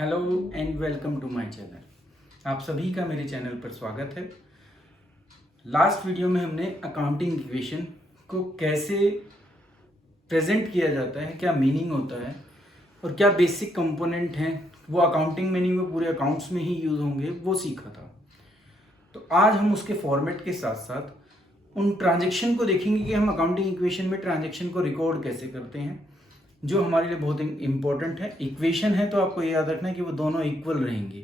Hello and welcome to my channel. आप सभी का मेरे चैनल पर स्वागत है। लास्ट वीडियो में हमने अकाउंटिंग इक्वेशन को कैसे प्रेजेंट किया जाता है, क्या मीनिंग होता है और क्या बेसिक कंपोनेंट हैं, वो अकाउंटिंग में नहीं वो पूरे अकाउंट्स में ही यूज़ होंगे, वो सीखा था। तो आज हम उसके फॉर्मेट के साथ साथ उन ट्रांजेक्शन को देखेंगे कि हम अकाउंटिंग इक्वेशन में ट्रांजेक्शन को रिकॉर्ड कैसे करते हैं, जो हमारे लिए बहुत इंपॉर्टेंट है। इक्वेशन है तो आपको ये याद रखना है कि वो दोनों इक्वल रहेंगी,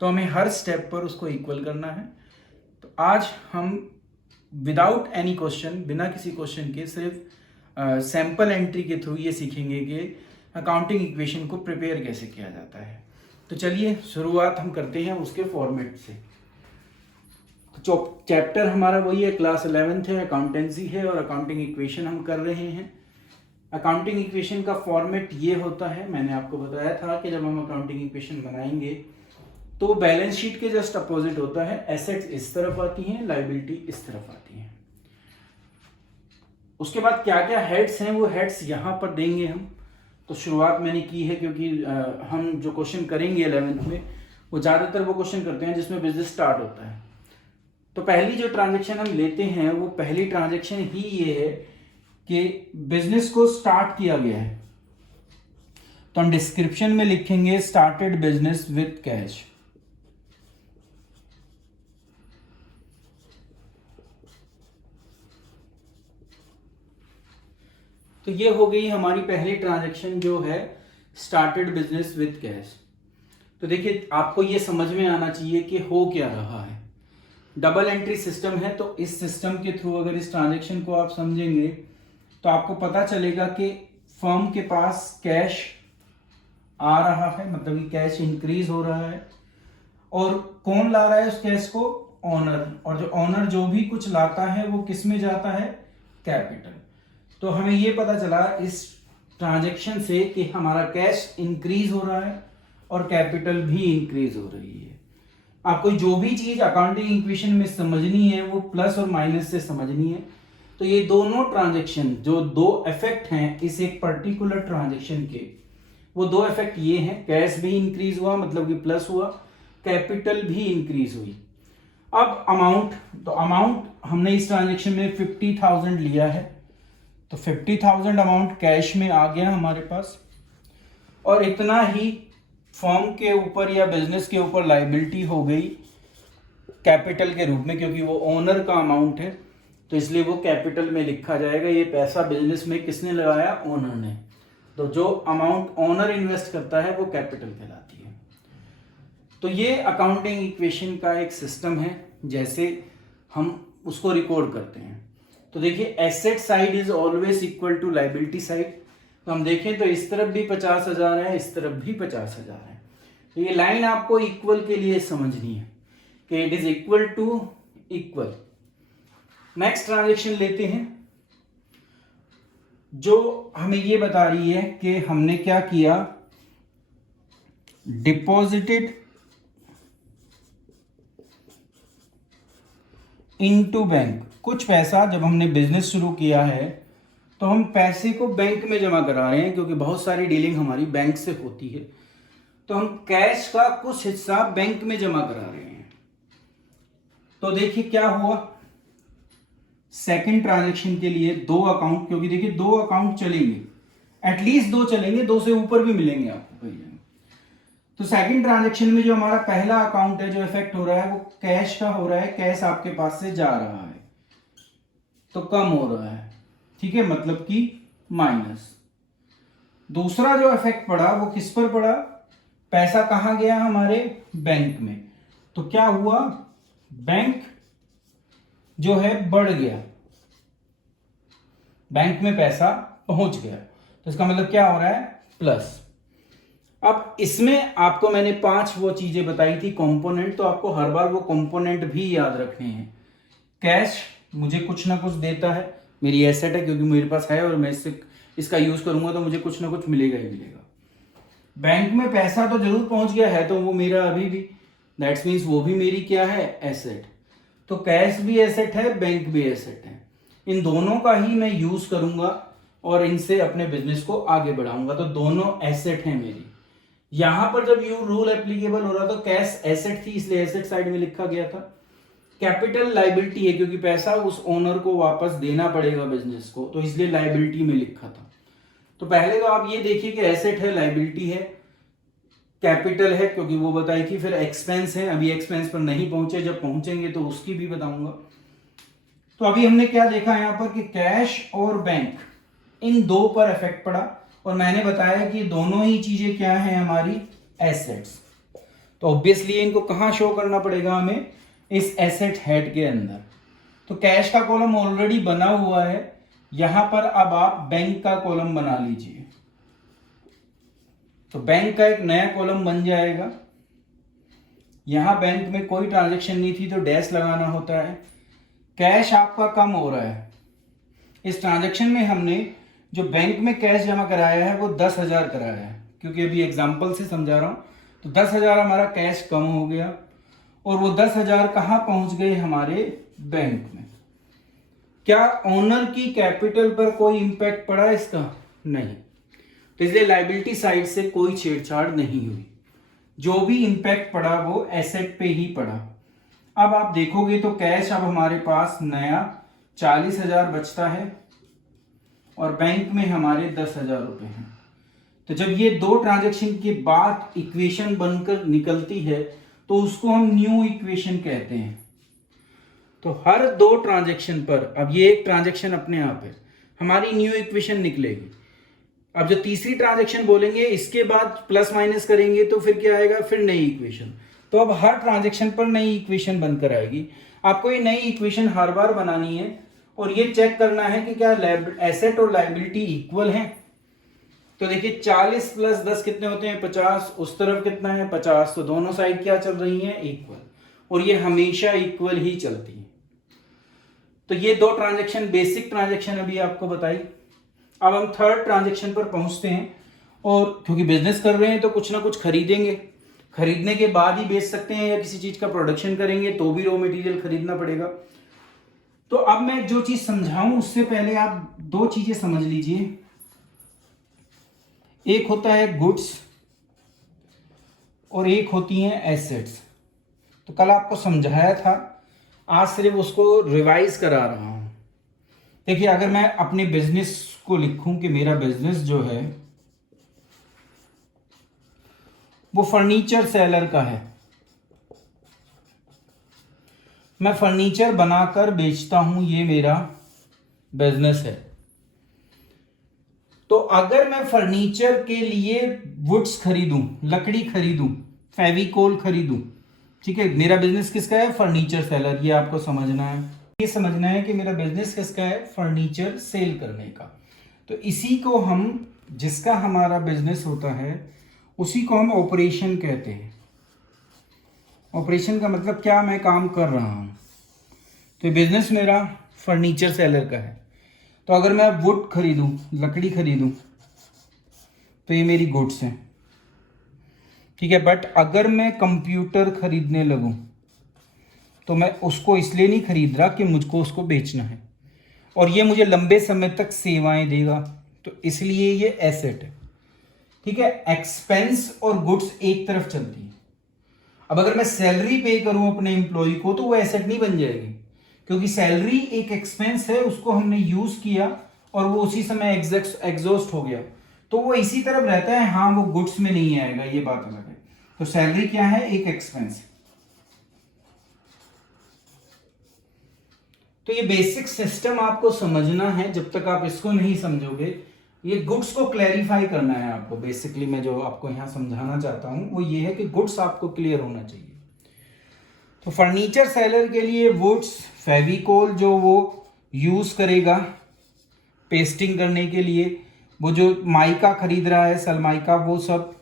तो हमें हर स्टेप पर उसको इक्वल करना है। तो आज हम विदाउट एनी क्वेश्चन, बिना किसी क्वेश्चन के, सिर्फ सैंपल एंट्री के थ्रू ये सीखेंगे कि अकाउंटिंग इक्वेशन को प्रिपेयर कैसे किया जाता है। तो चलिए शुरुआत हम करते हैं उसके फॉर्मेट से। तो चैप्टर हमारा वही है, क्लास 11th है, अकाउंटेंसी है और अकाउंटिंग इक्वेशन हम कर रहे हैं। अकाउंटिंग इक्वेशन का फॉर्मेट ये होता है, मैंने आपको बताया था कि जब हम अकाउंटिंग इक्वेशन बनाएंगे तो बैलेंस शीट के जस्ट अपोजिट होता है। एसेट्स इस तरफ आती हैं, लायबिलिटी इस तरफ आती हैं। उसके बाद क्या क्या हेड्स हैं वो हेड्स यहाँ पर देंगे हम। तो शुरुआत मैंने की है क्योंकि हम जो क्वेश्चन करेंगे 11th में वो ज़्यादातर वो क्वेश्चन करते हैं जिसमें बिजनेस स्टार्ट होता है। तो पहली जो ट्रांजेक्शन हम लेते हैं वो पहली ट्रांजेक्शन ही ये है कि बिजनेस को स्टार्ट किया गया है। तो हम डिस्क्रिप्शन में लिखेंगे स्टार्टेड बिजनेस विथ कैश। तो ये हो गई हमारी पहली ट्रांजैक्शन जो है स्टार्टेड बिजनेस विथ कैश। तो देखिए आपको ये समझ में आना चाहिए कि हो क्या रहा है। डबल एंट्री सिस्टम है, तो इस सिस्टम के थ्रू अगर इस ट्रांजैक्शन को आप समझेंगे तो आपको पता चलेगा कि फर्म के पास कैश आ रहा है, मतलब कि कैश इंक्रीज हो रहा है। और कौन ला रहा है उस कैश को? ओनर। और जो ओनर जो भी कुछ लाता है वो किस में जाता है? कैपिटल। तो हमें ये पता चला इस ट्रांजैक्शन से कि हमारा कैश इंक्रीज हो रहा है और कैपिटल भी इंक्रीज हो रही है। आपको जो भी चीज अकाउंटिंग इक्वेशन में समझनी है वो प्लस और माइनस से समझनी है। तो ये दोनों ट्रांजैक्शन, जो दो इफेक्ट हैं इस एक पर्टिकुलर ट्रांजैक्शन के, वो दो इफेक्ट ये हैं, कैश भी इंक्रीज हुआ मतलब कि प्लस हुआ, कैपिटल भी इंक्रीज हुई। अब अमाउंट, तो अमाउंट हमने इस ट्रांजैक्शन में 50,000 लिया है, तो 50,000 अमाउंट कैश में आ गया हमारे पास। और इतना ही फर्म के ऊपर या बिजनेस के ऊपर लायबिलिटी हो गई कैपिटल के रूप में, क्योंकि वो ओनर का अमाउंट है तो इसलिए वो कैपिटल में लिखा जाएगा। ये पैसा बिजनेस में किसने लगाया? ओनर ने। तो जो अमाउंट ओनर इन्वेस्ट करता है वो कैपिटल कहलाती है। तो ये अकाउंटिंग इक्वेशन का एक सिस्टम है, जैसे हम उसको रिकॉर्ड करते हैं। तो देखिए asset side is always equal to liability side. तो हम देखें तो इस तरफ भी 50,000 है, इस तरफ भी 50,000 है। तो ये लाइन आपको इक्वल के लिए समझनी है कि it is equal to equal. Next transaction लेते हैं जो हमें ये बता रही है कि हमने क्या किया, डिपॉजिटेड इनटू बैंक। कुछ पैसा जब हमने बिजनेस शुरू किया है तो हम पैसे को बैंक में जमा करा रहे हैं, क्योंकि बहुत सारी डीलिंग हमारी बैंक से होती है। तो हम कैश का कुछ हिस्सा बैंक में जमा करा रहे हैं। तो देखिए क्या हुआ, सेकंड ट्रांजैक्शन के लिए दो अकाउंट, क्योंकि देखिए दो अकाउंट चलेंगे, एटलीस्ट दो चलेंगे, दो से ऊपर भी मिलेंगे आपको कहीं। तो सेकंड ट्रांजैक्शन में जो हमारा पहला अकाउंट है जो इफेक्ट हो रहा है वो कैश का हो रहा है। कैश आपके पास से जा रहा है तो कम हो रहा है, ठीक है, मतलब कि माइनस। दूसरा जो इफेक्ट पड़ा वो किस पर पड़ा? पैसा कहां गया? हमारे बैंक में। तो क्या हुआ, बैंक जो है बढ़ गया, बैंक में पैसा पहुंच गया। तो इसका मतलब क्या हो रहा है? प्लस। अब इसमें आपको मैंने 5 वो चीजें बताई थी कंपोनेंट, तो आपको हर बार वो कंपोनेंट भी याद रखने हैं। कैश मुझे कुछ ना कुछ देता है, मेरी एसेट है क्योंकि मेरे पास है और मैं इसका यूज करूंगा तो मुझे कुछ ना कुछ मिलेगा ही मिलेगा। बैंक में पैसा तो जरूर पहुंच गया है, तो वो मेरा अभी भी, दैट्स मीन्स वो भी मेरी क्या है? एसेट। तो कैश भी एसेट है, बैंक भी एसेट है। इन दोनों का ही मैं यूज करूंगा और इनसे अपने बिजनेस को आगे बढ़ाऊंगा। तो दोनों एसेट हैं मेरी। यहां पर जब यू रूल एप्लीकेबल हो रहा तो कैश एसेट थी इसलिए एसेट साइड में लिखा गया था। कैपिटल लाइबिलिटी है क्योंकि पैसा उस ओनर को वापस देना पड़ेगा बिजनेस को, तो इसलिए लाइबिलिटी में लिखा था। तो पहले तो आप ये देखिए कि एसेट है, लाइबिलिटी है, कैपिटल है क्योंकि वो बताई थी, फिर एक्सपेंस है, अभी एक्सपेंस पर नहीं पहुंचे, जब पहुंचेंगे तो उसकी भी बताऊंगा। तो अभी हमने क्या देखा यहां पर कि कैश और बैंक इन दो पर इफेक्ट पड़ा, और मैंने बताया कि दोनों ही चीजें क्या है हमारी एसेट्स। तो ऑब्वियसली इनको कहां शो करना पड़ेगा हमें, इस एसेट हेड के अंदर। तो कैश का कॉलम ऑलरेडी बना हुआ है, यहां पर अब आप बैंक का कॉलम बना लीजिए। तो बैंक का एक नया कॉलम बन जाएगा। यहां बैंक में कोई ट्रांजैक्शन नहीं थी तो डैश लगाना होता है। कैश आपका कम हो रहा है, इस ट्रांजैक्शन में हमने जो बैंक में कैश जमा कराया है वो 10,000 कराया है, क्योंकि अभी एग्जांपल से समझा रहा हूं। तो 10,000 हमारा कैश कम हो गया, और वो 10,000 कहां पहुंच गए, हमारे बैंक में। क्या ओनर की कैपिटल पर कोई इंपैक्ट पड़ा इसका? नहीं। तो इसलिए लायबिलिटी साइड से कोई छेड़छाड़ नहीं हुई, जो भी इंपैक्ट पड़ा वो एसेट पे ही पड़ा। अब आप देखोगे तो कैश अब हमारे पास नया 40,000 बचता है, और बैंक में हमारे 10,000 रुपए हैं। तो जब ये दो ट्रांजैक्शन के बाद इक्वेशन बनकर निकलती है तो उसको हम न्यू इक्वेशन कहते हैं। तो हर दो ट्रांजैक्शन पर, अब ये एक ट्रांजैक्शन अपने आप है, हमारी न्यू इक्वेशन निकलेगी। अब जो तीसरी ट्रांजैक्शन बोलेंगे इसके बाद प्लस माइनस करेंगे तो फिर क्या आएगा, फिर नई इक्वेशन। तो अब हर ट्रांजैक्शन पर नई इक्वेशन बनकर आएगी। आपको ये नई इक्वेशन हर बार बनानी है, और ये चेक करना है कि क्या एसेट और लायबिलिटी इक्वल है। तो देखिए 40 प्लस 10 कितने होते हैं, 50। उस तरफ कितना है, 50। तो दोनों साइड क्या चल रही है, इक्वल, और ये हमेशा इक्वल ही चलती है। तो ये दो ट्रांजैक्शन, बेसिक ट्रांजैक्शन अभी आपको बताई। अब हम थर्ड ट्रांजैक्शन पर पहुंचते हैं, और क्योंकि बिजनेस कर रहे हैं तो कुछ ना कुछ खरीदेंगे, खरीदने के बाद ही बेच सकते हैं, या किसी चीज का प्रोडक्शन करेंगे तो भी रॉ मटेरियल खरीदना पड़ेगा। तो अब मैं जो चीज समझाऊं उससे पहले आप दो चीजें समझ लीजिए। एक होता है गुड्स और एक होती हैं एसेट्स। तो कल आपको समझाया था, आज सिर्फ उसको रिवाइज करा रहा हूं। देखिए अगर मैं अपने बिजनेस को लिखूं कि मेरा बिजनेस जो है वो फर्नीचर सेलर का है, मैं फर्नीचर बनाकर बेचता हूं, ये मेरा बिजनेस है। तो अगर मैं फर्नीचर के लिए वुड्स खरीदूं, लकड़ी खरीदूं, फेविकोल खरीदूं, ठीक है, मेरा बिजनेस किसका है, फर्नीचर सेलर। ये आपको समझना है, ये समझना है कि मेरा बिजनेस किसका है, फर्नीचर सेल करने का। तो इसी को हम, जिसका हमारा बिजनेस होता है उसी को हम ऑपरेशन कहते हैं। ऑपरेशन का मतलब क्या, मैं काम कर रहा हूं। तो बिजनेस मेरा फर्नीचर सेलर का है। तो अगर मैं वुड खरीदूं, लकड़ी खरीदूं, तो ये मेरी गुड्स हैं, ठीक है। बट अगर मैं कंप्यूटर खरीदने लगूं तो मैं उसको इसलिए नहीं खरीद रहा कि मुझको उसको बेचना है, और ये मुझे लंबे समय तक सेवाएं देगा, तो इसलिए ये एसेट है, ठीक है। एक्सपेंस और गुड्स एक तरफ चलती है। अब अगर मैं सैलरी पे करूं अपने एम्प्लॉय को तो वो एसेट नहीं बन जाएगी, क्योंकि सैलरी एक एक्सपेंस है, उसको हमने यूज किया और वो उसी समय एग्जॉस्ट हो गया, तो वो इसी तरफ रहता है। हाँ, वो गुड्स में नहीं आएगा, ये बात अलग है। तो सैलरी क्या है, एक एक्सपेंस। तो ये बेसिक सिस्टम आपको समझना है, जब तक आप इसको नहीं समझोगे। ये गुड्स को क्लैरिफाई करना है आपको। बेसिकली मैं जो आपको यहां समझाना चाहता हूं वो ये है कि गुड्स आपको क्लियर होना चाहिए। तो फर्नीचर सेलर के लिए वुड्स, फेविकोल जो वो यूज करेगा पेस्टिंग करने के लिए, वो जो माइका खरीद रहा है, सलमाइका, वो सब,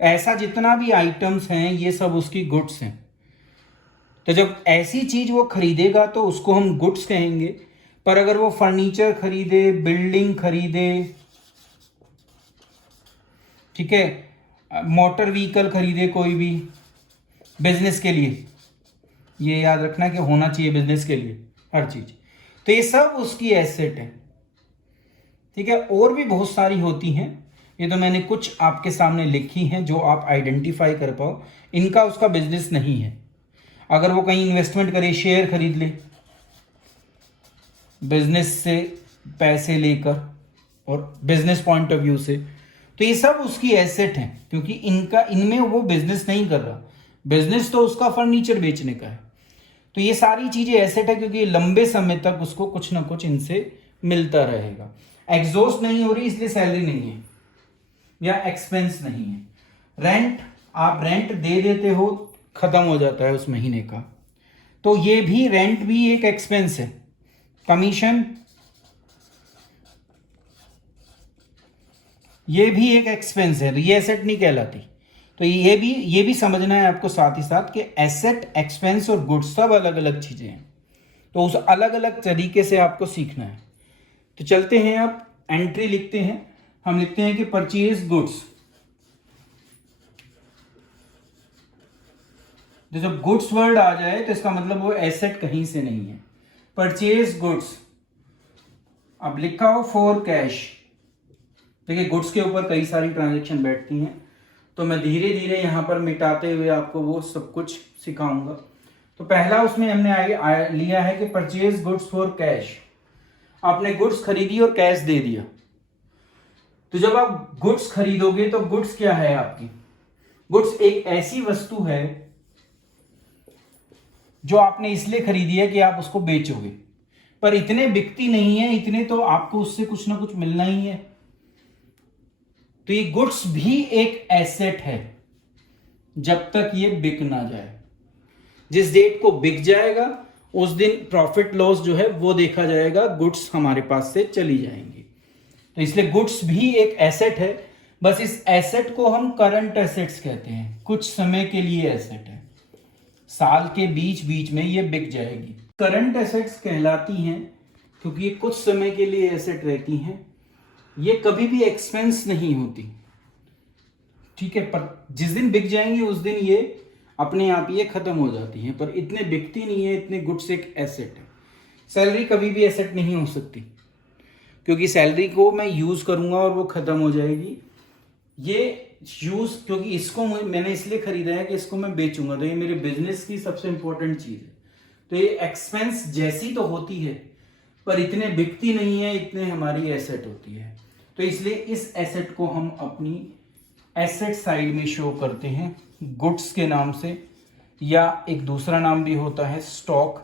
ऐसा जितना भी आइटम्स हैं ये सब उसकी गुड्स हैं। तो जब ऐसी चीज वो खरीदेगा तो उसको हम गुड्स कहेंगे। पर अगर वो फर्नीचर खरीदे, बिल्डिंग खरीदे, ठीक है, मोटर व्हीकल खरीदे, कोई भी बिजनेस के लिए, ये याद रखना कि होना चाहिए बिजनेस के लिए हर चीज, तो ये सब उसकी एसेट है, ठीक है। और भी बहुत सारी होती हैं, ये तो मैंने कुछ आपके सामने लिखी हैं जो आप आइडेंटिफाई कर पाओ, इनका उसका बिजनेस नहीं है। अगर वो कहीं इन्वेस्टमेंट करे, शेयर खरीद ले बिजनेस से पैसे लेकर और बिजनेस पॉइंट ऑफ व्यू से, तो ये सब उसकी एसेट हैं, क्योंकि इनमें वो बिजनेस नहीं कर रहा। बिजनेस तो उसका फर्नीचर बेचने का है। तो ये सारी चीजें एसेट है, क्योंकि लंबे समय तक उसको कुछ ना कुछ इनसे मिलता रहेगा। एग्जॉस्ट नहीं हो रही इसलिए सैलरी नहीं है या एक्सपेंस नहीं है। रेंट, आप रेंट दे देते हो, खत्म हो जाता है उस महीने का, तो ये भी रेंट भी एक एक्सपेंस है। कमीशन, ये भी एक एक्सपेंस है, तो ये एसेट नहीं कहलाती। तो ये भी समझना है आपको साथ ही साथ कि एसेट, एक्सपेंस और गुड्स सब अलग अलग चीजें हैं। तो उस अलग अलग तरीके से आपको सीखना है। तो चलते हैं, आप एंट्री लिखते हैं। हम लिखते हैं कि परचेज गुड्स। तो जब गुड्स वर्ड आ जाए तो इसका मतलब वो एसेट कहीं से नहीं है। परचेज गुड्स, अब लिखा हो फॉर कैश। देखिए गुड्स के ऊपर कई सारी ट्रांजेक्शन बैठती हैं, तो मैं धीरे धीरे यहाँ पर मिटाते हुए आपको वो सब कुछ सिखाऊंगा। तो पहला उसमें हमने लिया है कि परचेज गुड्स फॉर कैश। आपने गुड्स खरीदी और कैश दे दिया। तो जब आप गुड्स खरीदोगे तो गुड्स क्या है आपकी? गुड्स एक ऐसी वस्तु है जो आपने इसलिए खरीदी है कि आप उसको बेचोगे, पर इतने बिकती नहीं है, इतने तो आपको उससे कुछ ना कुछ मिलना ही है। तो ये गुड्स भी एक एसेट है जब तक ये बिक ना जाए। जिस डेट को बिक जाएगा उस दिन प्रॉफिट लॉस जो है वो देखा जाएगा, गुड्स हमारे पास से चली जाएंगी। तो इसलिए गुड्स भी एक एसेट है, बस इस एसेट को हम करंट एसेट्स कहते हैं। कुछ समय के लिए एसेट है, साल के बीच बीच में ये बिक जाएगी। करंट एसेट्स कहलाती हैं क्योंकि ये कुछ समय के लिए एसेट रहती हैं। ये कभी भी एक्सपेंस नहीं होती, ठीक है, पर जिस दिन बिक जाएंगी उस दिन ये अपने आप ये खत्म हो जाती हैं, पर इतने बिकती नहीं है। इतने गुड्स एक एसेट है। सैलरी कभी भी एसेट नहीं हो सकती, क्योंकि सैलरी को मैं यूज करूंगा और वो खत्म हो जाएगी। ये यूज, क्योंकि इसको मैंने इसलिए खरीदा है कि इसको मैं बेचूंगा, तो ये मेरे बिजनेस की सबसे इंपॉर्टेंट चीज है। तो ये एक्सपेंस जैसी तो होती है, पर इतने बिकती नहीं है, इतने हमारी एसेट होती है। तो इसलिए इस एसेट को हम अपनी एसेट साइड में शो करते हैं गुड्स के नाम से, या एक दूसरा नाम भी होता है स्टॉक।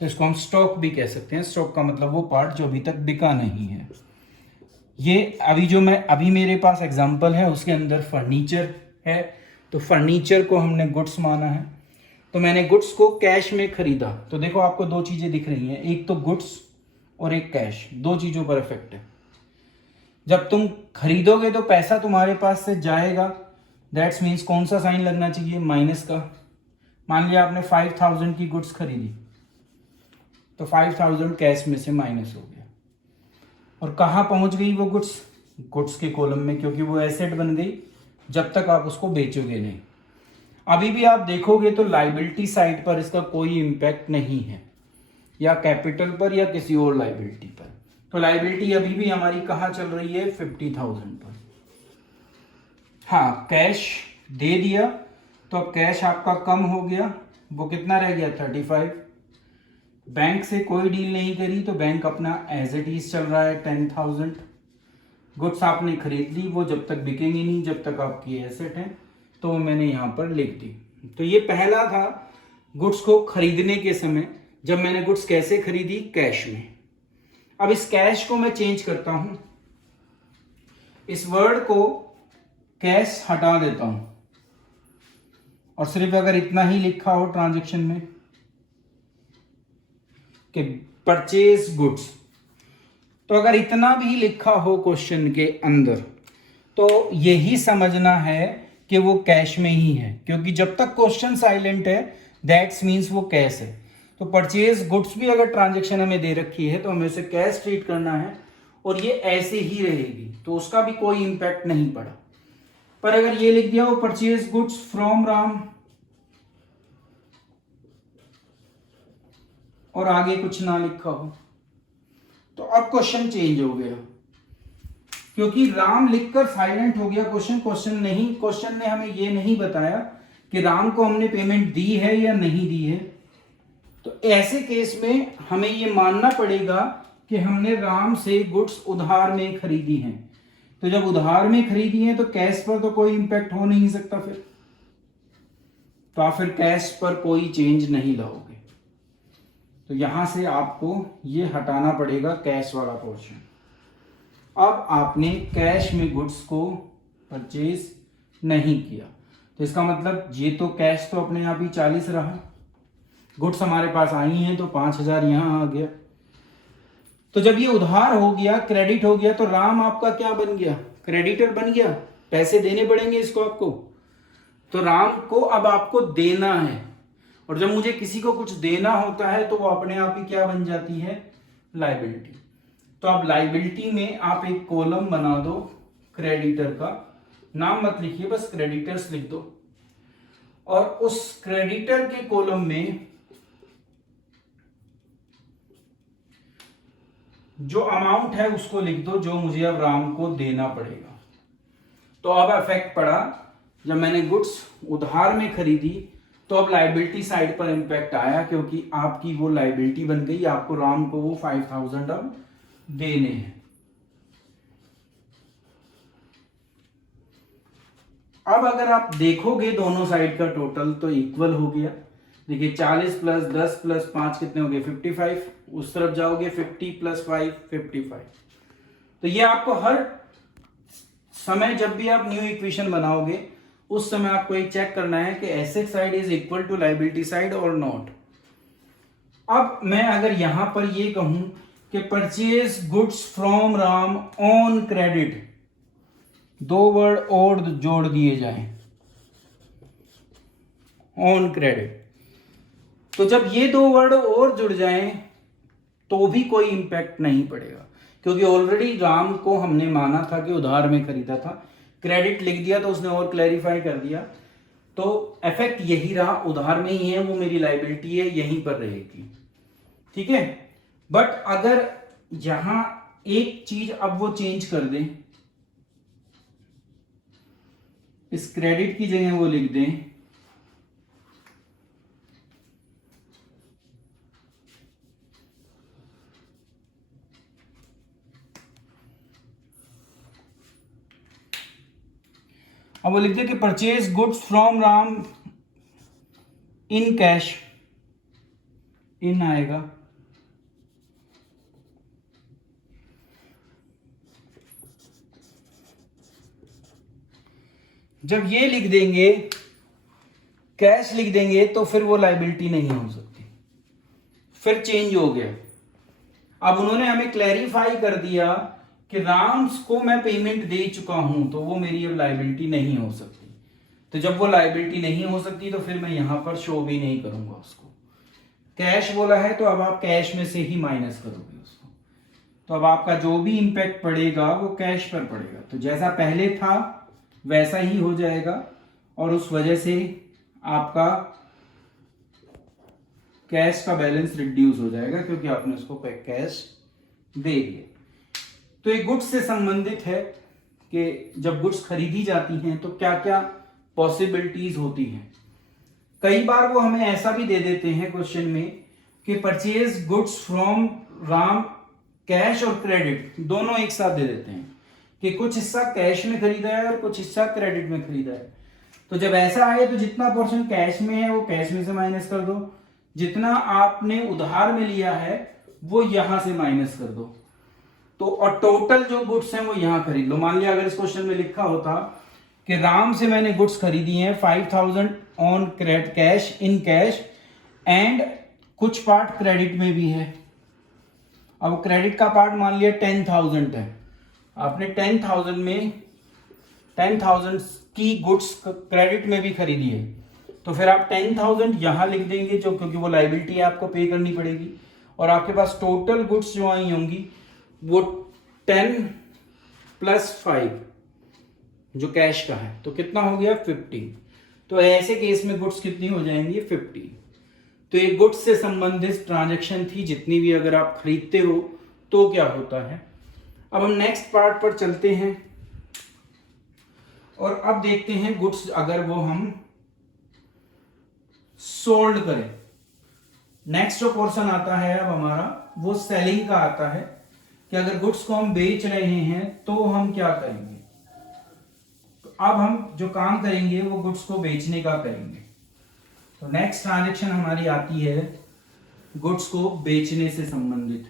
तो इसको हम स्टॉक भी कह सकते हैं। स्टॉक का मतलब वो पार्ट जो अभी तक बिका नहीं है। ये अभी मेरे पास एग्जांपल है, उसके अंदर फर्नीचर है, तो फर्नीचर को हमने गुड्स माना है। तो मैंने गुड्स को कैश में खरीदा। तो देखो आपको दो चीजें दिख रही हैं, एक तो गुड्स और एक कैश, दो चीजों पर इफेक्ट है। जब तुम खरीदोगे तो पैसा तुम्हारे पास से जाएगा, दैट्स मीन्स कौन सा साइन लगना चाहिए? माइनस का। मान लिया आपने 5000 की गुड्स खरीदी, तो 5000 कैश में से माइनस हो गया। और कहाँ पहुंच गई वो गुड्स? गुड्स के कॉलम में, क्योंकि वो एसेट बन गई जब तक आप उसको बेचोगे नहीं। अभी भी आप देखोगे तो लाइबिलिटी साइड पर इसका कोई इंपैक्ट नहीं है, या कैपिटल पर या किसी और लाइबिलिटी पर। तो लाइबिलिटी अभी भी हमारी कहाँ चल रही है? 50,000 पर। हाँ, कैश दे दिया तो अब कैश आपका कम हो गया, वो कितना रह गया? 35। बैंक से कोई डील नहीं करी तो बैंक अपना एज इट इज चल रहा है 10,000। गुड्स आपने खरीद ली, वो जब तक बिकेंगी नहीं जब तक आपकी एसेट है, तो मैंने यहाँ पर लिख दी। तो ये पहला था गुड्स को खरीदने के समय। जब मैंने गुड्स कैसे खरीदी? कैश में। अब इस कैश को मैं चेंज करता हूं, इस वर्ड को कैश हटा देता हूं और सिर्फ अगर इतना ही लिखा हो ट्रांजैक्शन में कि परचेज गुड्स, तो अगर इतना भी लिखा हो क्वेश्चन के अंदर तो यही समझना है कि वो कैश में ही है, क्योंकि जब तक क्वेश्चन साइलेंट है दैट्स मीन्स वो कैश है। तो परचेज गुड्स भी अगर ट्रांजैक्शन हमें दे रखी है तो हमें उसे कैश ट्रीट करना है और ये ऐसे ही रहेगी, तो उसका भी कोई इंपैक्ट नहीं पड़ा। पर अगर ये लिख दिया हो परचेज गुड्स फ्रॉम राम और आगे कुछ ना लिखा हो, तो अब क्वेश्चन चेंज हो गया। क्योंकि राम लिखकर साइलेंट हो गया क्वेश्चन ने हमें ये नहीं बताया कि राम को हमने पेमेंट दी है या नहीं दी है। तो ऐसे केस में हमें ये मानना पड़ेगा कि हमने राम से गुड्स उधार में खरीदी हैं। तो जब उधार में खरीदी हैं तो कैश पर तो कोई इंपैक्ट हो नहीं सकता, फिर तो आप फिर कैश पर कोई चेंज नहीं लाओगे। तो यहां से आपको ये हटाना पड़ेगा कैश वाला पोर्शन। अब आपने कैश में गुड्स को परचेज नहीं किया, तो इसका मतलब ये तो कैश तो अपने आप ही 40 रहा, गुड्स हमारे पास आई हैं तो 5000 यहां आ गया। तो जब ये उधार हो गया, क्रेडिट हो गया, तो राम आपका क्या बन गया? क्रेडिटर बन गया। पैसे देने पड़ेंगे इसको आपको। तो राम को अब आपको देना है, और जब मुझे किसी को कुछ देना होता है तो वो अपने आप ही क्या बन जाती है? लायबिलिटी। तो अब लायबिलिटी में आप एक कॉलम बना दो क्रेडिटर का, नाम मत लिखिए, बस क्रेडिटर्स लिख दो, और उस क्रेडिटर के कॉलम में जो अमाउंट है उसको लिख दो जो मुझे अब राम को देना पड़ेगा। तो अब इफेक्ट पड़ा, जब मैंने गुड्स उधार में खरीदी तो अब लायबिलिटी साइड पर इंपैक्ट आया, क्योंकि आपकी वो लायबिलिटी बन गई, आपको राम को वो 5000 अब देने हैं। अब अगर आप देखोगे दोनों साइड का टोटल तो इक्वल हो गया। देखिए 40 प्लस 10 प्लस 5 कितने हो गए? 55। उस तरफ जाओगे 50 प्लस 5 55। तो ये आपको हर समय जब भी आप न्यू इक्वेशन बनाओगे उस समय आपको एक चेक करना है कि asset side is equal to liability side और नॉट। अब मैं अगर यहां पर ये कहूं कि purchase goods from Ram on credit, दो वर्ड और जोड़ दिए जाएं, ऑन क्रेडिट, तो जब ये दो वर्ड और जुड़ जाएं तो भी कोई इंपैक्ट नहीं पड़ेगा, क्योंकि ऑलरेडी राम को हमने माना था कि उधार में खरीदा था, क्रेडिट लिख दिया तो उसने और क्लैरिफाई कर दिया, तो इफेक्ट यही रहा, उधार में ही है, वो मेरी लायबिलिटी है, यहीं पर रहेगी। ठीक है। बट अगर यहां एक चीज अब वो चेंज कर दें, इस क्रेडिट की जगह वो लिख दें अब वो लिख दे कि purchase goods from Ram in cash, in आएगा, जब ये लिख देंगे, कैश लिख देंगे, तो फिर वो लायबिलिटी नहीं हो सकती, फिर चेंज हो गया। अब उन्होंने हमें क्लैरिफाई कर दिया कि राम्स को मैं पेमेंट दे चुका हूं, तो वो मेरी अब लायबिलिटी नहीं हो सकती। तो जब वो लायबिलिटी नहीं हो सकती तो फिर मैं यहां पर शो भी नहीं करूंगा उसको। कैश बोला है तो अब आप कैश में से ही माइनस करोगे उसको, तो अब आपका जो भी इंपैक्ट पड़ेगा वो कैश पर पड़ेगा। तो जैसा पहले था वैसा ही हो जाएगा, और उस वजह से आपका कैश का बैलेंस रिड्यूस हो जाएगा, क्योंकि आपने उसको कैश दे दिया। तो ये गुड्स से संबंधित है कि जब गुड्स खरीदी जाती हैं तो क्या क्या पॉसिबिलिटीज होती हैं। कई बार वो हमें ऐसा भी दे देते हैं क्वेश्चन में कि purchase goods from Ram cash और क्रेडिट दोनों एक साथ दे देते हैं, कि कुछ हिस्सा कैश में खरीदा है और कुछ हिस्सा क्रेडिट में खरीदा है। तो जब ऐसा आए तो जितना पोर्शन कैश में है वो कैश में से माइनस कर दो, जितना आपने उधार में लिया है वो यहां से माइनस कर दो, तो और टोटल जो गुड्स हैं वो यहां खरीद लो। मान लिया अगर इस क्वेश्चन में लिखा होता कि राम से मैंने गुड्स खरीदी हैं 5000 on cash, in cash, and कुछ पार्ट क्रेडिट में भी है। अब क्रेडिट का पार्ट मान लिया 10,000 है, आपने 10,000 में 10,000 की गुड्स क्रेडिट में भी खरीदी है, तो फिर आप 10,000 यहां लिख देंगे, जो क्योंकि वो लायबिलिटी आपको पे करनी पड़ेगी, और आपके पास टोटल गुड्स जो आई होंगी वो 10 प्लस 5 जो कैश का है, तो कितना हो गया 15। तो ऐसे केस में गुड्स कितनी हो जाएंगी 15। तो ये गुड्स से संबंधित ट्रांजैक्शन थी जितनी भी, अगर आप खरीदते हो तो क्या होता है। अब हम नेक्स्ट पार्ट पर चलते हैं और अब देखते हैं गुड्स अगर वो हम सोल्ड करें। नेक्स्ट जो पोर्शन आता है अब हमारा वो सेलिंग का आता है कि अगर गुड्स को हम बेच रहे हैं तो हम क्या करेंगे। तो अब हम जो काम करेंगे वो गुड्स को बेचने का करेंगे। तो नेक्स्ट ट्रांजैक्शन हमारी आती है गुड्स को बेचने से संबंधित।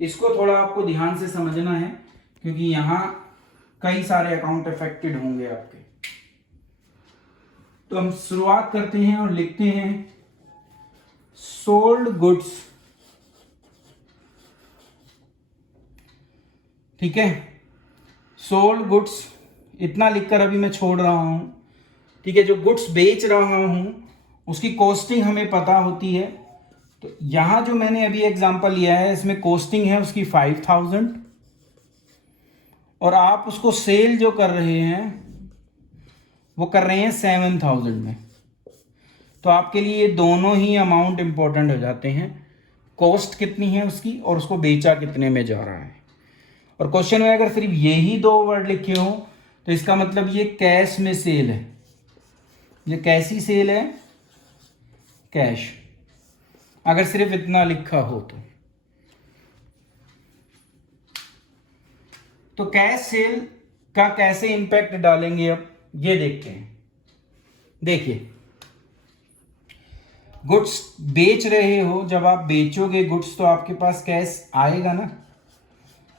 इसको थोड़ा आपको ध्यान से समझना है क्योंकि यहां कई सारे अकाउंट अफेक्टेड होंगे आपके। तो हम शुरुआत करते हैं और लिखते हैं सोल्ड गुड्स। ठीक है, सोल्ड गुड्स इतना लिखकर अभी मैं छोड़ रहा हूं। ठीक है, जो गुड्स बेच रहा हूं उसकी कॉस्टिंग हमें पता होती है। तो यहां जो मैंने अभी एग्जांपल लिया है इसमें कॉस्टिंग है उसकी 5000 और आप उसको सेल जो कर रहे हैं वो कर रहे हैं 7000 में। तो आपके लिए ये दोनों ही अमाउंट इंपॉर्टेंट हो जाते हैं, कॉस्ट कितनी है उसकी और उसको बेचा कितने में जा रहा है। और क्वेश्चन में अगर सिर्फ यही दो वर्ड लिखे हो तो इसका मतलब ये कैश में सेल है। ये कैसी सेल है? कैश। अगर सिर्फ इतना लिखा हो तो कैश सेल का कैसे इंपैक्ट डालेंगे अब ये देखते हैं। देखिए, गुड्स बेच रहे हो, जब आप बेचोगे गुड्स तो आपके पास कैश आएगा ना,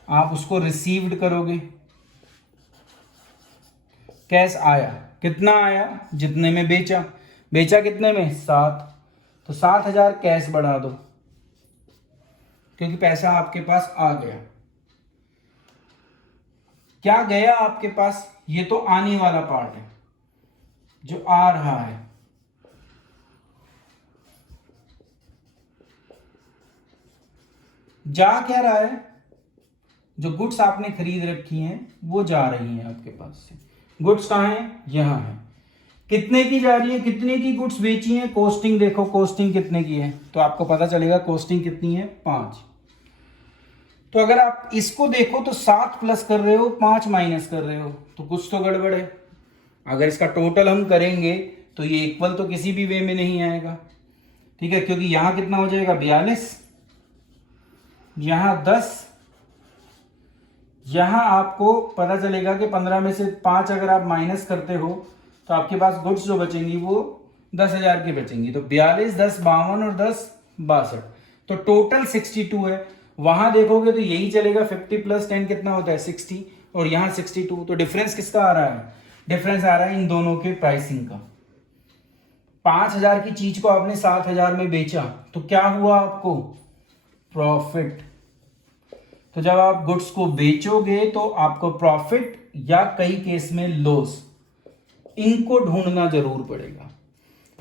आप उसको रिसीव्ड करोगे। कैश आया, कितना आया? जितने में बेचा। बेचा कितने में? 7। तो 7000 कैश बढ़ा दो क्योंकि पैसा आपके पास आ गया। क्या गया आपके पास? ये तो आने वाला पार्ट है जो आ रहा है। जा क्या रहा है? जो गुड्स आपने खरीद रखी हैं वो जा रही हैं आपके पास से। गुड्स कहाँ हैं? यहां है। कितने की जा रही है? कितने की गुड्स बेची हैं? कॉस्टिंग देखो, कॉस्टिंग कितने की है तो आपको पता चलेगा कॉस्टिंग कितनी है, 5। तो अगर आप इसको देखो तो 7 प्लस कर रहे हो, 5 माइनस कर रहे हो, तो कुछ तो गड़बड़ है। अगर इसका टोटल हम करेंगे तो ये इक्वल तो किसी भी वे में नहीं आएगा। ठीक है, क्योंकि यहां कितना हो जाएगा? 42, यहां 10, यहां आपको पता चलेगा कि 15 में से 5 अगर आप माइनस करते हो तो आपके पास गुड्स जो बचेंगी वो 10,000 की बचेंगी। तो 42, 10, 52 और 10, 62। तो टोटल 62 है। वहां देखोगे तो यही चलेगा। 50 प्लस 10 कितना होता है? 60। और यहां 62। तो डिफरेंस किसका आ रहा है? डिफरेंस आ रहा है इन दोनों के प्राइसिंग का। 5000 की चीज को आपने 7000 में बेचा तो क्या हुआ आपको? प्रॉफिट। तो जब आप गुड्स को बेचोगे तो आपको प्रॉफिट या कई केस में लॉस, इनको ढूंढना जरूर पड़ेगा।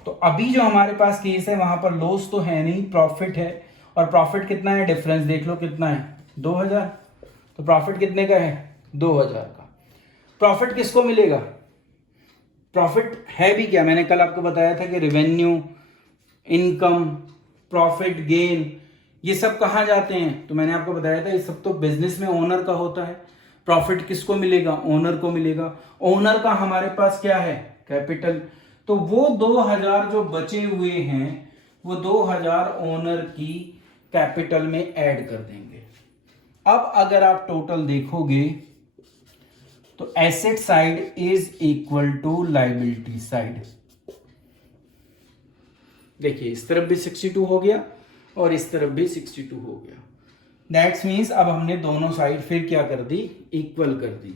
तो अभी जो हमारे पास केस है वहां पर लॉस तो है नहीं, प्रॉफिट है। और प्रॉफिट कितना है? डिफरेंस देख लो कितना है, 2000। तो प्रॉफिट कितने का है? 2000 का। प्रॉफिट किसको मिलेगा? प्रॉफिट है भी क्या? मैंने कल आपको बताया था कि रेवेन्यू, इनकम, प्रॉफिट, गेन, ये सब कहाँ जाते हैं? तो मैंने आपको बताया था ये सब तो बिजनेस में ओनर का होता है। प्रॉफिट किसको मिलेगा? ओनर को मिलेगा। ओनर का हमारे पास क्या है? कैपिटल। तो वो 2000 जो बचे हुए हैं वो 2000 ओनर की कैपिटल में ऐड कर देंगे। अब अगर आप टोटल देखोगे तो asset side is equal to liability side. देखिए, इस तरफ भी 62 हो गया और इस तरफ भी 62 हो गया। दैट्स मीन्स अब हमने दोनों साइड फिर क्या कर दी? इक्वल कर दी।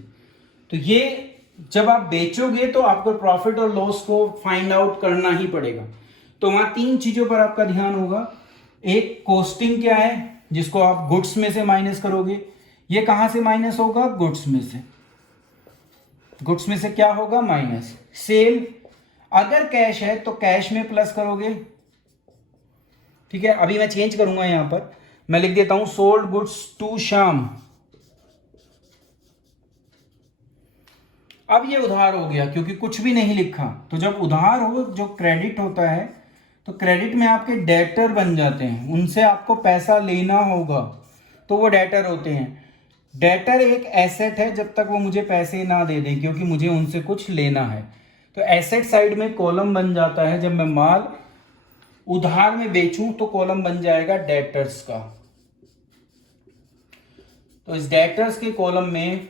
तो ये जब आप बेचोगे तो आपको प्रॉफिट और लॉस को फाइंड आउट करना ही पड़ेगा। तो वहां 3 चीजों पर आपका ध्यान होगा। एक, कॉस्टिंग क्या है जिसको आप गुड्स में से माइनस करोगे। ये कहां से माइनस होगा? गुड्स में से। गुड्स में से क्या होगा? माइनस। सेल, अगर कैश है तो कैश में प्लस करोगे। ठीक है, अभी मैं चेंज करूंगा यहां पर, मैं लिख देता हूं सोल्ड गुड्स टू श्याम। अब ये उधार हो गया क्योंकि कुछ भी नहीं लिखा। तो जब उधार हो, जो क्रेडिट होता है, तो क्रेडिट में आपके डेटर बन जाते हैं, उनसे आपको पैसा लेना होगा तो वो डेटर होते हैं। डेटर एक एसेट है जब तक वो मुझे पैसे ना दे दें, क्योंकि मुझे उनसे कुछ लेना है। तो एसेट साइड में कॉलम बन जाता है, जब मैं माल उधार में बेचूं तो कॉलम बन जाएगा डेटर्स का। तो इस डेटर्स के कॉलम में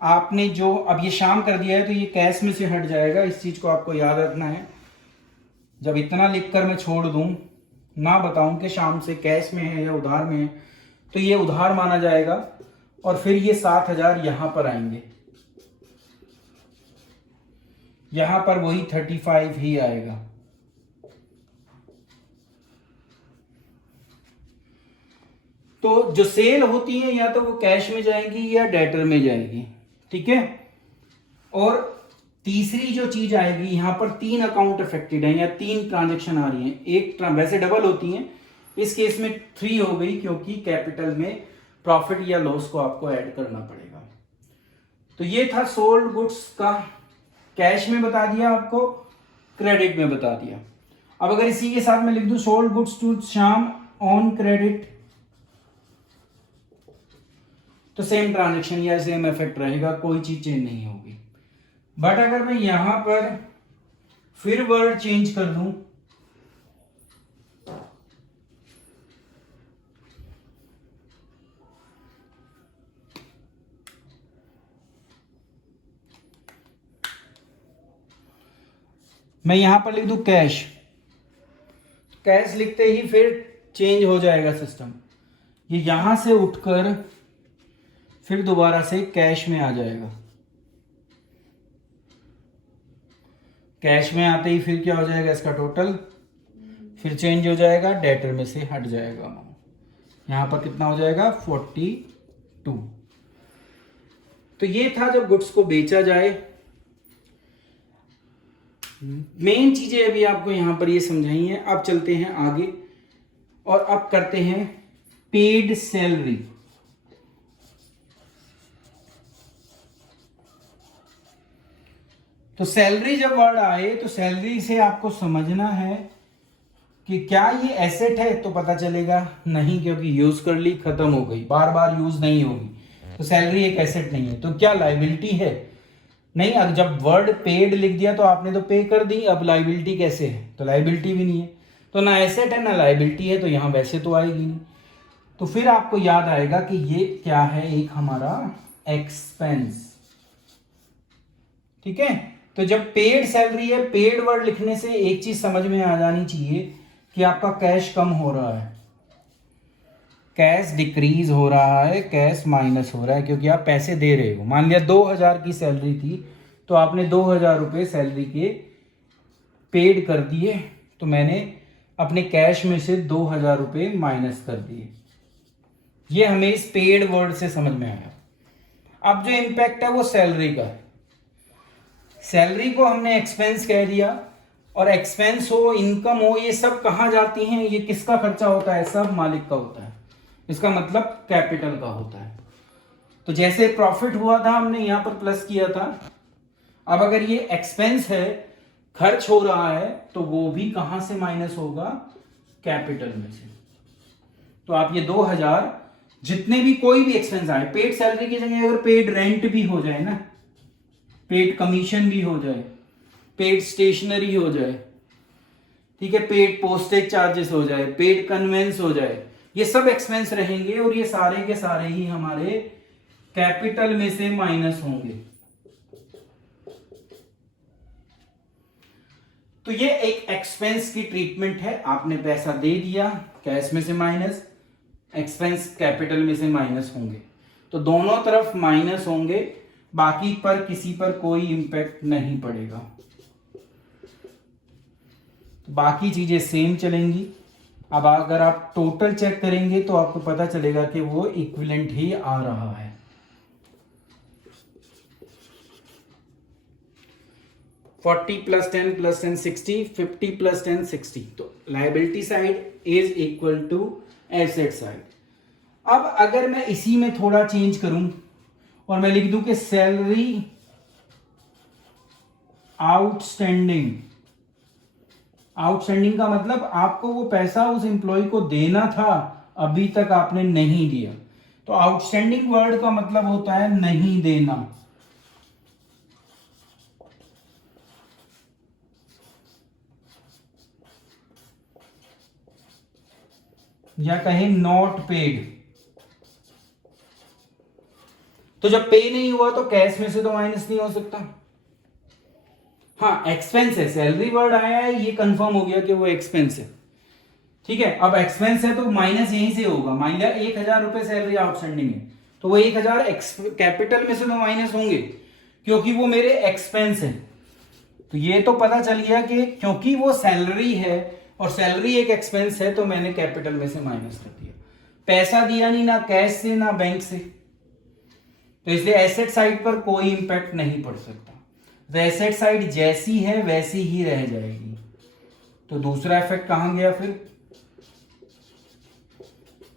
आपने जो अब ये शाम कर दिया है तो ये कैश में से हट जाएगा, इस चीज को आपको याद रखना है। जब इतना लिखकर मैं छोड़ दूं, ना बताऊं कि शाम से कैश में है या उधार में है, तो ये उधार माना जाएगा और फिर ये 7,000 यहां पर आएंगे, यहां पर वही 35 ही आएगा। तो जो सेल होती है या तो वो कैश में जाएगी या डेटर में जाएगी, ठीक है। और तीसरी जो चीज आएगी, यहां पर 3 अकाउंट अफेक्टेड है या 3 ट्रांजेक्शन आ रही हैं। एक वैसे डबल होती हैं, इस केस में 3 हो गई, क्योंकि कैपिटल में प्रॉफिट या लॉस को आपको ऐड करना पड़ेगा। तो ये था सोल्ड गुड्स का, कैश में बता दिया आपको, क्रेडिट में बता दिया। अब अगर इसी के साथ मैं लिख दूं sold goods to Shyam on credit, तो सेम ट्रांजेक्शन या सेम इफेक्ट रहेगा, कोई चीज चेंज नहीं होगी। बट अगर मैं यहां पर फिर वर्ड चेंज कर दूं, मैं यहां पर लिख दूं कैश, कैश लिखते ही फिर चेंज हो जाएगा सिस्टम, ये यहां से उठकर फिर दोबारा से कैश में आ जाएगा। कैश में आते ही फिर क्या हो जाएगा, इसका टोटल फिर चेंज हो जाएगा, डेटर में से हट जाएगा। यहां पर कितना हो जाएगा 42। तो ये था जब गुड्स को बेचा जाए। मेन चीजें अभी आपको यहां पर ये समझाई हैं। अब चलते हैं आगे और अब करते हैं पेड सैलरी। तो सैलरी जब वर्ड आए तो सैलरी से आपको समझना है कि क्या ये एसेट है, तो पता चलेगा नहीं, क्योंकि यूज कर ली, खत्म हो गई, बार बार यूज नहीं होगी, तो सैलरी एक एसेट नहीं है। तो क्या लायबिलिटी है? नहीं। अब जब वर्ड पेड लिख दिया तो आपने तो पे कर दी, अब लायबिलिटी कैसे है? तो लायबिलिटी भी नहीं है, तो ना एसेट है ना लायबिलिटी है, तो यहां वैसे तो आएगी नहीं। तो फिर आपको याद आएगा कि ये क्या है, एक हमारा एक्सपेंस, ठीक है। तो जब पेड सैलरी है, पेड वर्ड लिखने से एक चीज समझ में आ जानी चाहिए कि आपका कैश कम हो रहा है, कैश डिक्रीज हो रहा है, कैश माइनस हो रहा है, क्योंकि आप पैसे दे रहे हो। मान लिया 2,000 की सैलरी थी तो आपने 2,000 रुपये सैलरी के पेड कर दिए, तो मैंने अपने कैश में से 2,000 रुपये माइनस कर दिए। ये हमें इस पेड वर्ड से समझ में आया। अब जो इम्पैक्ट है वो सैलरी का है। सैलरी को हमने एक्सपेंस कह दिया, और एक्सपेंस हो, इनकम हो, ये सब कहाँ जाती हैं, ये किसका खर्चा होता है? सब मालिक का होता है। इसका मतलब कैपिटल का होता है। तो जैसे प्रॉफिट हुआ था, हमने यहां पर प्लस किया था, अब अगर ये एक्सपेंस है, खर्च हो रहा है, तो वो भी कहां से माइनस होगा? कैपिटल में से। तो आप ये 2,000 जितने भी कोई भी एक्सपेंस आए, पेड सैलरी की जगह अगर पेड रेंट भी हो जाए ना, पेड कमीशन भी हो जाए, पेड स्टेशनरी हो जाए, ठीक है, पेड पोस्टेज चार्जेस हो जाए, पेड कन्वेंस हो जाए, ये सब एक्सपेंस रहेंगे और ये सारे के सारे ही हमारे कैपिटल में से माइनस होंगे। तो ये एक एक्सपेंस की ट्रीटमेंट है। आपने पैसा दे दिया, कैश में से माइनस, एक्सपेंस कैपिटल में से माइनस होंगे, तो दोनों तरफ माइनस होंगे, बाकी पर किसी पर कोई इंपैक्ट नहीं पड़ेगा। तो बाकी चीजें सेम चलेंगी। अब अगर आप टोटल चेक करेंगे तो आपको पता चलेगा कि वो इक्विवेलेंट ही आ रहा है। $40 + 10 + 10 60, $50 + 10 60। तो liability side is equal to asset side. अब अगर मैं इसी में थोड़ा चेंज करूं और मैं लिख दूं कि सैलरी आउटस्टैंडिंग। आउटस्टैंडिंग का मतलब आपको वो पैसा उस एम्प्लॉय को देना था, अभी तक आपने नहीं दिया, तो आउटस्टैंडिंग वर्ड का मतलब होता है नहीं देना, या कहें नॉट पेड। तो जब पे नहीं हुआ तो कैश में से तो माइनस नहीं हो सकता। हाँ एक्सपेंस है, सैलरी वर्ड आया है, ये कंफर्म हो गया कि वो एक्सपेंस है। ठीक है, अब एक्सपेंस है तो माइनस यहीं से होगा। मान लिया 1,000 रुपए सैलरी आउटस्टैंडिंग है, तो वो 1,000 कैपिटल में से तो माइनस होंगे क्योंकि वो मेरे एक्सपेंस है। तो ये तो पता चल गया कि क्योंकि वो सैलरी है और सैलरी एक एक्सपेंस है तो मैंने कैपिटल में से माइनस कर दिया। पैसा दिया नहीं, ना कैश से ना बैंक से, तो इसलिए एसेट साइड पर कोई इंपैक्ट नहीं पड़ सकता। तो एसेट साइड जैसी है वैसी ही रह जाएगी। तो दूसरा इफेक्ट कहां गया फिर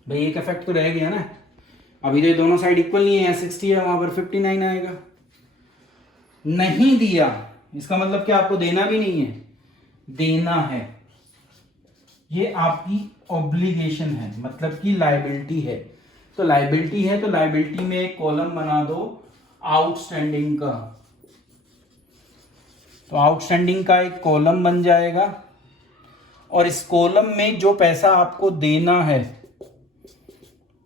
भाई? एक इफेक्ट तो रह गया ना। अभी तो ये दोनों साइड इक्वल नहीं है, 60 है, वहां पर 59 आएगा। नहीं दिया इसका मतलब क्या? आपको देना भी नहीं है, देना है। ये आपकी ऑब्लिगेशन है, मतलब कि लायबिलिटी है। तो लायबिलिटी है तो लायबिलिटी में एक कॉलम बना दो आउटस्टैंडिंग का। तो आउटस्टैंडिंग का एक कॉलम बन जाएगा और इस कॉलम में जो पैसा आपको देना है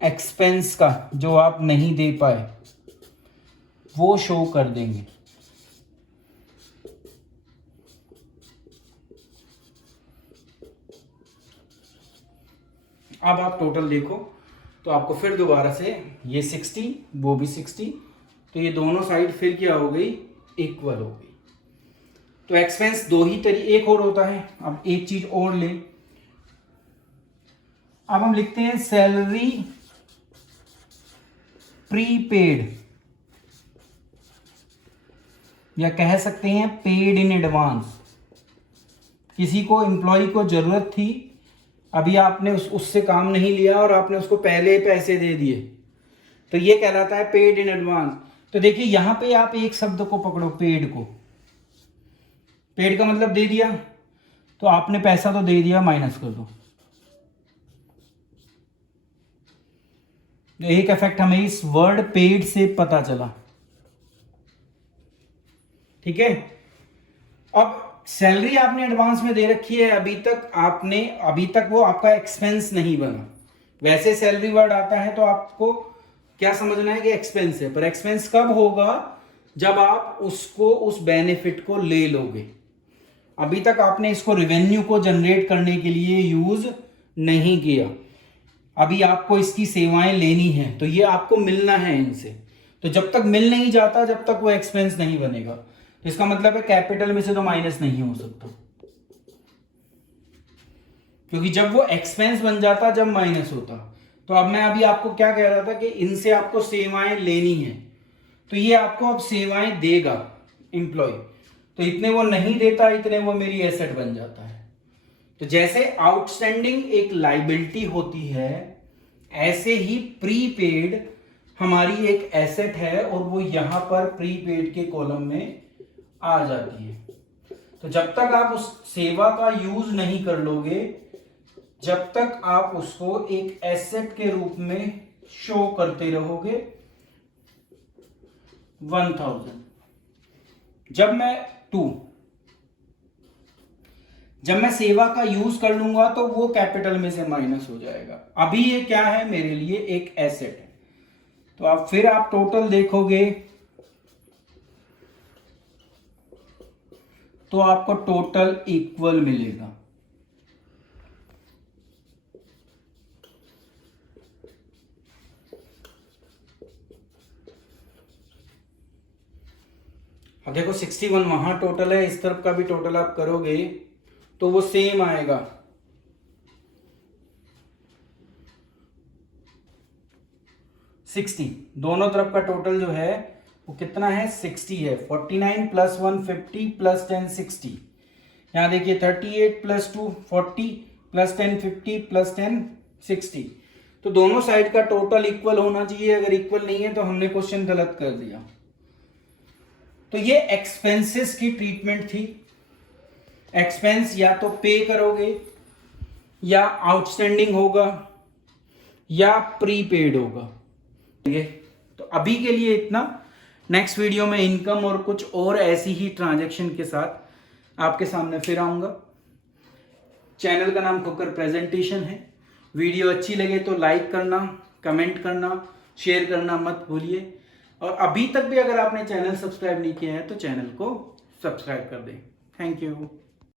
एक्सपेंस का, जो आप नहीं दे पाए, वो शो कर देंगे। अब आप टोटल देखो तो आपको फिर दोबारा से ये 60 वो भी 60, तो ये दोनों साइड फिर क्या हो गई? इक्वल हो गई। तो एक्सपेंस दो ही एक और होता है। अब एक चीज और ले, अब हम लिखते हैं सैलरी प्रीपेड, या कह सकते हैं पेड इन एडवांस। किसी को एम्प्लॉय को जरूरत थी, अभी आपने उससे काम नहीं लिया और आपने उसको पहले पैसे दे दिए, तो ये कहलाता है पेड इन एडवांस। तो देखिए यहां पे आप एक शब्द को पकड़ो, पेड को। पेड का मतलब दे दिया, तो आपने पैसा तो दे दिया, माइनस कर दो। एक इफेक्ट हमें इस वर्ड पेड से पता चला। ठीक है, अब सैलरी आपने एडवांस में दे रखी है, अभी तक वो आपका एक्सपेंस नहीं बना। वैसे सैलरी वर्ड आता है तो आपको क्या समझना है कि एक्सपेंस है, पर एक्सपेंस कब होगा? जब आप उसको, उस बेनिफिट को ले लोगे। अभी तक आपने इसको रेवेन्यू को जनरेट करने के लिए यूज नहीं किया, अभी आपको इसकी सेवाएं लेनी है, तो ये आपको मिलना है इनसे। तो जब तक मिल नहीं जाता, जब तक वो एक्सपेंस नहीं बनेगा। तो इसका मतलब है कैपिटल में से तो माइनस नहीं हो सकता, क्योंकि जब वो एक्सपेंस बन जाता जब माइनस होता। तो अब मैं अभी आपको क्या कह रहा था कि इनसे आपको सेवाएं लेनी है, तो ये आपको अब सेवाएं देगा एम्प्लॉय। तो इतने वो नहीं देता, इतने वो मेरी एसेट बन जाता है। तो जैसे आउटस्टैंडिंग एक लायबिलिटी होती है, ऐसे ही प्रीपेड हमारी एक एसेट है और वो यहां पर प्रीपेड के कॉलम में आ जाती है। तो जब तक आप उस सेवा का यूज नहीं कर लोगे, जब तक आप उसको एक एसेट के रूप में शो करते रहोगे 1000। जब मैं सेवा का यूज कर लूंगा तो वो कैपिटल में से माइनस हो जाएगा। अभी ये क्या है? मेरे लिए एक एसेट है। तो आप फिर आप टोटल देखोगे तो आपको टोटल इक्वल मिलेगा। अब देखो 61 वहां टोटल है, इस तरफ का भी टोटल आप करोगे तो वो सेम आएगा। दोनों तरफ का टोटल जो है वो कितना है? 60 है। 49 प्लस 150 प्लस 10 60। यहां देखिए 38 प्लस 2 40 प्लस 10 50 प्लस 10 60। तो दोनों साइड का टोटल इक्वल होना चाहिए। अगर इक्वल नहीं है तो हमने क्वेश्चन गलत कर दिया। तो ये एक्सपेंसेस की ट्रीटमेंट थी। एक्सपेंस या तो पे करोगे, या आउटस्टैंडिंग होगा, या प्रीपेड होगा। तो अभी के लिए इतना। नेक्स्ट वीडियो में इनकम और कुछ और ऐसी ही ट्रांजैक्शन के साथ आपके सामने फिर आऊँगा। चैनल का नाम खोकर प्रेजेंटेशन है। वीडियो अच्छी लगे तो लाइक करना, कमेंट करना, शेयर करना मत भूलिए। और अभी तक भी अगर आपने चैनल सब्सक्राइब नहीं किया है तो चैनल को सब्सक्राइब कर दें। Thank you.